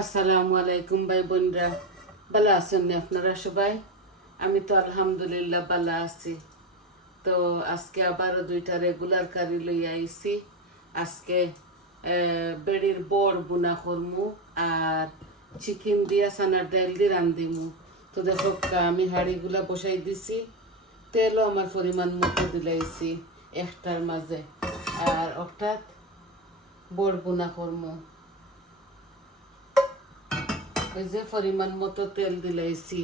আসসালামু আলাইকুম ভাই বোনরা, ভালো আছেন নি আপনারা সবাই? আমি তো আলহামদুলিল্লাহ ভালো আছি। তো আজকে আবারও দুইটা রেগুলার কারি লই আইছি। আজকে বেড়ির বড় বুনা করমু আর চিকেন দিয়া সানার ডাল দিয়ে রান্ধিমু। তো দেখো আমি হাঁড়িগুলা বসাই দিছি, তেলও আমার পরিমাণ মতো দিলাইছি একটার মাঝে, আর অর্থাৎ বড় বুনা করমু। ওই যে পরিমাণ মতো তেল দিলাইছি।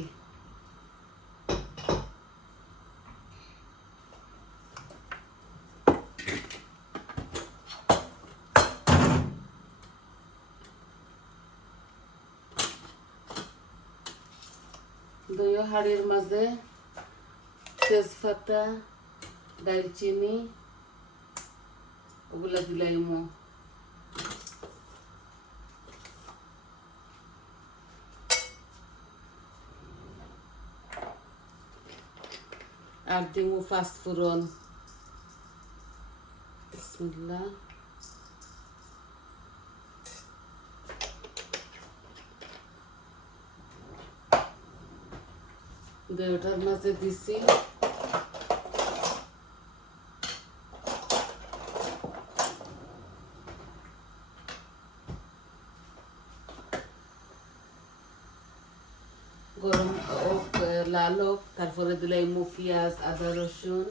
দুই হাঁড়ির মাঝে তেজপাতা, দারচিনি ওগুলা দিলাইমু। আর দিমু পাঁচফোড়ন। বিসমিল্লাহ। দুইটার মাঝে দিছি গরম হোক, লাল হোক, তারপরে দিলাইমু পেঁয়াজ, আদা, রসুন।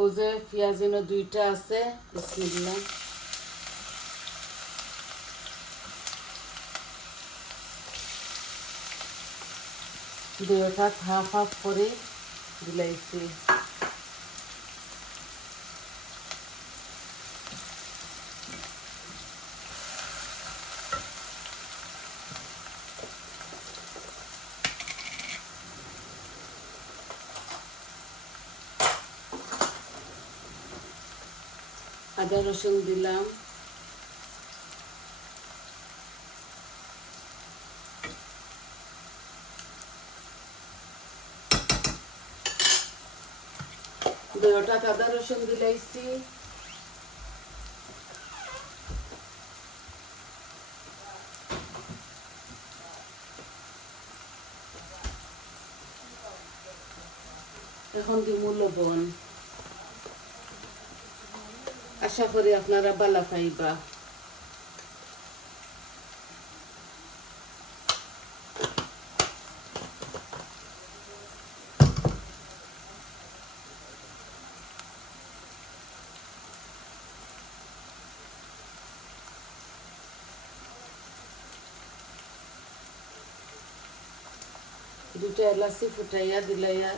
ও যে পেঁয়াজ দুইটা আছে, বিসমিল্লাহ। দুইটা হাফ হাফ করে দিলাইছি। আদা রসুন দিলাম। দুইটা আদা রসুন দিলাইছি। এখন দিমু লবণ। আশা করি আপনারা বালা পাইবা। দুটা এলাচি ফুটাইয়া দিলাইয়া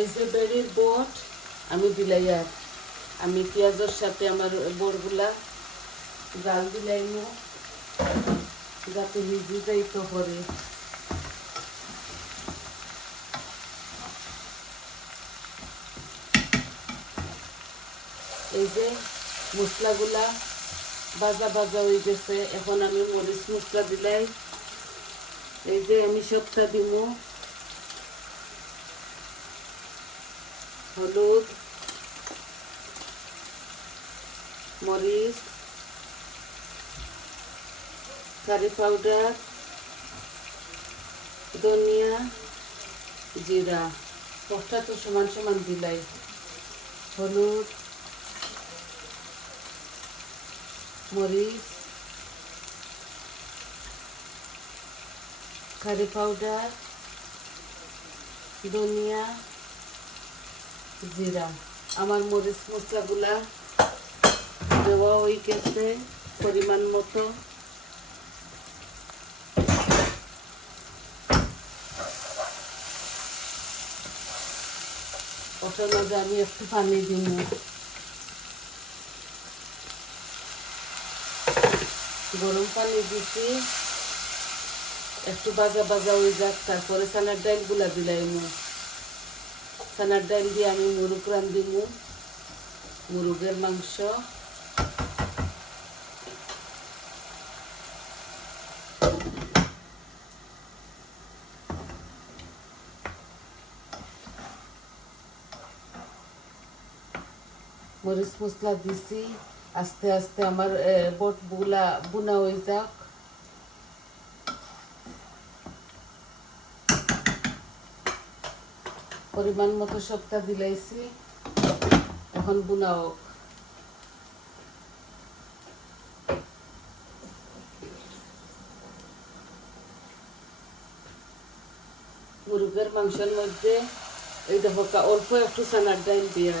এই যে বেড়ির বট আমি দিলাইয়া আমি পেঁয়াজের সাথে আমার বড়গুলা জাল দিলাইমু যাতে ভিজি যাইতে করে। এই যে মশলাগুলা ভাজা ভাজা হয়ে গেছে, এখন আমি মরিচ মশলা দিলাই। এই যে আমি সবটা দিমু। হলুদ, মরিচ, কারি পাউডার, ধনিয়া, জিরা সবটা তো সমান সমান দিলাই। হলুদ, মরিচ, কারি পাউডার, ধনিয়া, জিরা। আমার মরিচ মশলাগুলা দেওয়া হয়ে গেছে পরিমাণ মতো। ওটার মধ্যে আমি একটু পানি দিব। গরম পানি দিছি, একটু ভাজা ভাজা হয়ে যাক, তারপরে চানার ডালগুলা দিলাম। চানার ডাল দিয়ে আমি মুরগ রাঁধিব, মুরগের মাংস। মরিচ মশলা দিছি, আস্তে আস্তে আমার বটগুলা বুনা হয়ে যাক। পরিমাণ মতো সবটা দিলাইছি, এখন বুনা হোক। মুরগের মাংসের মধ্যে এই দেখো অল্প একটু চানার ডাল দিয়া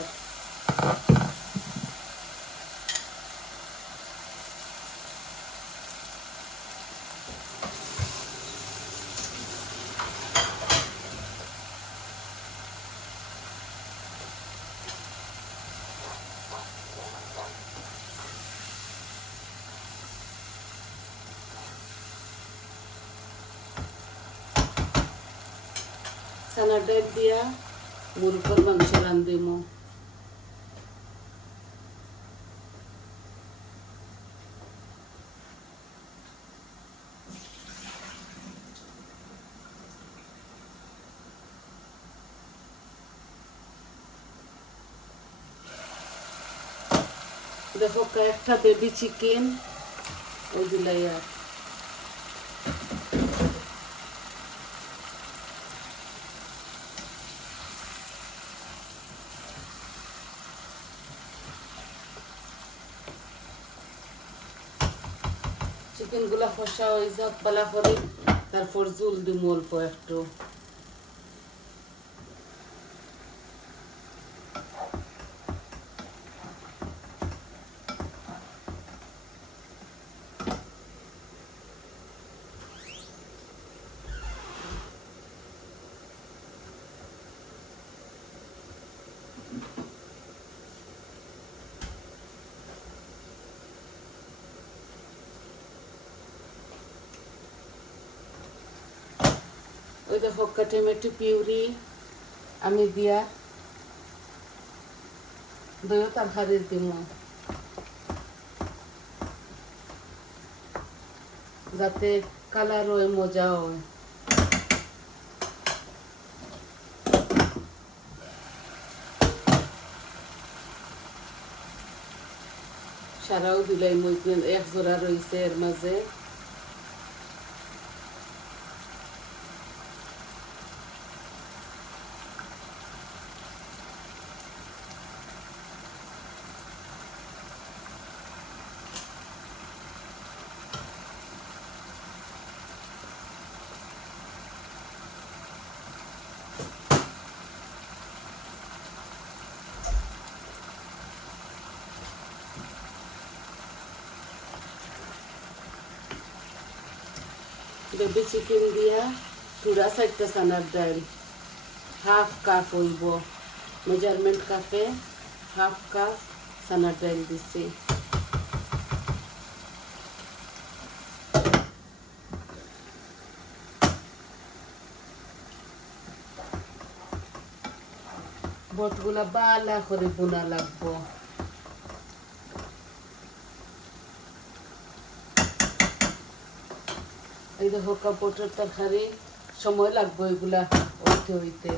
চানার ডাল দিয়া মুরগের মাংস রাঁধিব। দেখো একটা বেবি চিকেন ওই দিলাই আর চিকেনগুলা কষা হয়ে যাক পালা করে, তারপর জল দিব অল্প একটু। ওই দেখো টমেটো পিউরি আমি দিয়া দইও তরকারি দিব, যাতে কালার হয়, মজা হয়। সারাও দিলাই, এক জোড়া রয়েছে এর মাঝে। বেবি চিকেন দিয়া পুরা 4টা চানার ডাল, হাফ কাপ হইব, মেজারমেন্ট কাপে হাফ কাপ চানার ডাল দিছি। বটগুলা বালা করে বোনা লাগবো। এই দেখো কাপড়ের তরকারি সময় লাগবে এগুলা হইতে হইতে।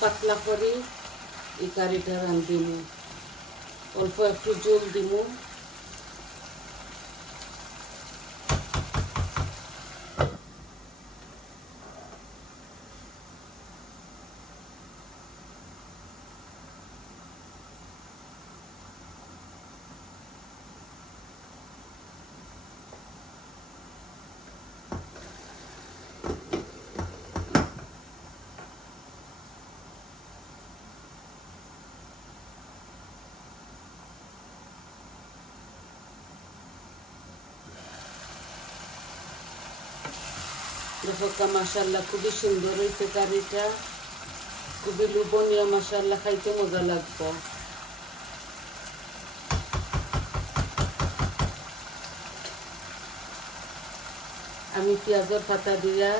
পাতলা করে এই কারিটা রান্ধিমু, অল্প একটু জল দিমু। দেখো মাশাআল্লাহ খুবই সুন্দর হয়েছে কারিটা, খুবই লোভনীয়, মাশাআল্লাহ, খাইতে মজা লাগবে। আমি পেঁয়াজের পাতা দিয়া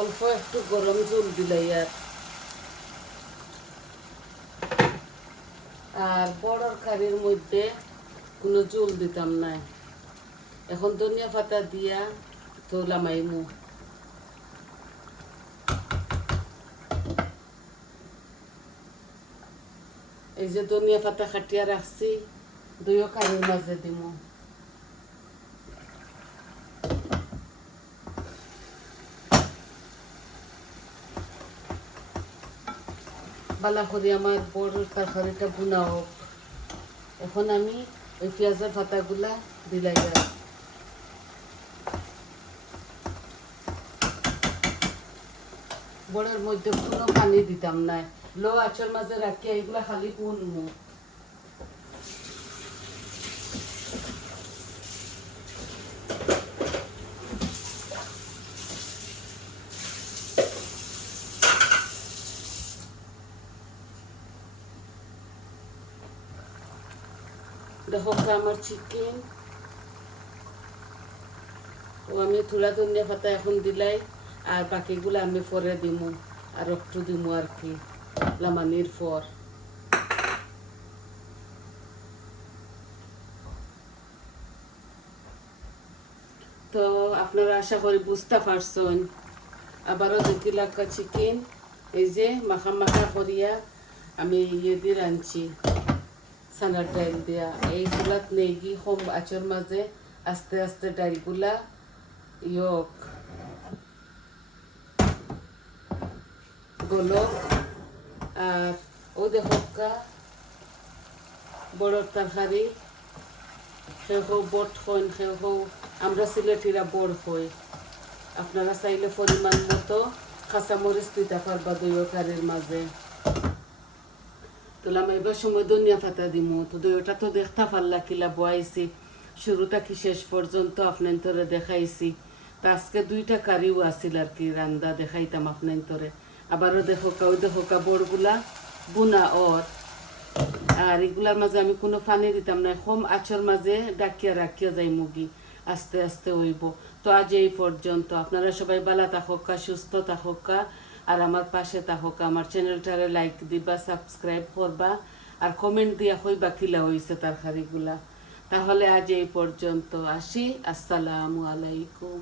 অল্প একটু গরম জল দিলাই আর বড়র কারির মধ্যে কোনো জল দিতাম না। এখন ধনিয়া পাতা দিয়া তো লামাইমু। এই যে ধনিয়া পাতা কাটিয়া রাখছি, দুইও কারির মাঝে দিমু। বালা করে আমার বড় তরকারিটা ভুনা হোক। এখন আমি ওই পেঁয়াজের পাতাগুলা দিলাই বড়ের মধ্যে কোনো পানি দিতাম না, লো আঁচের মাঝে রাখি এইগুলা খালি ভুনমু। দেখো আমার চিকেন ও আমি থোড়া ধনিয়া পাতা এখন দিলাই, আর বাকিগুলো আমি পরে দিমু, আর একটু দিমু আর কি লামানির পর। তো আপনারা আশা করি বুঝতে পারছেন। আবারও দেখি লাগা চিকেন এই যে মাখা মাখা করিয়া আমি দিয়ে রাঁধছি সানার ডাইল দিয়া। এই চুলাত নেগি কম আঁচের মাঝে আস্তে আস্তে ডাইলগুলা ইয়ক গলক। আর ও দেখা বড়র তরকারি সেও বট হন, সেও আমরা সিলেটিরা বড় হই। আপনারা চাইলে পরিমাণ মতো কাঁচামরিচ দিতে পারবা দুইও কারির মাঝে। তোলাম এবার সময় ধনিয়া পাতা দিমু। তো দুইটা তো দেখতে পারলা কিলা বয়াইছি, শুরুটা কি শেষ পর্যন্ত আপনার তোরে দেখাইছি। তা আজকে দুইটা কারিও আসিল আর কি রান্দা, দেখাইতাম আপনার তোরে। আবারও দেখোকা বড়গুলা বুনা ওর। আর এগুলার মাঝে আমি কোনো পানি দিতাম না, কম আঁচের মাঝে ডাকিয়া রাখিয়া যাই মুগি, আস্তে আস্তে হইব। তো আজ এই পর্যন্ত। আপনারা সবাই ভালো থাকা, সুস্থ থাকা, আর আমার পাশে থাকা। আমার চ্যানেলটারে লাইক দিবা, সাবস্ক্রাইব করবা, আর কমেন্ট দিয়া হইবা কিলা হইছে তরকারিগুলা। তাহলে আজ এই পর্যন্ত আসি। আসসালামু আলাইকুম।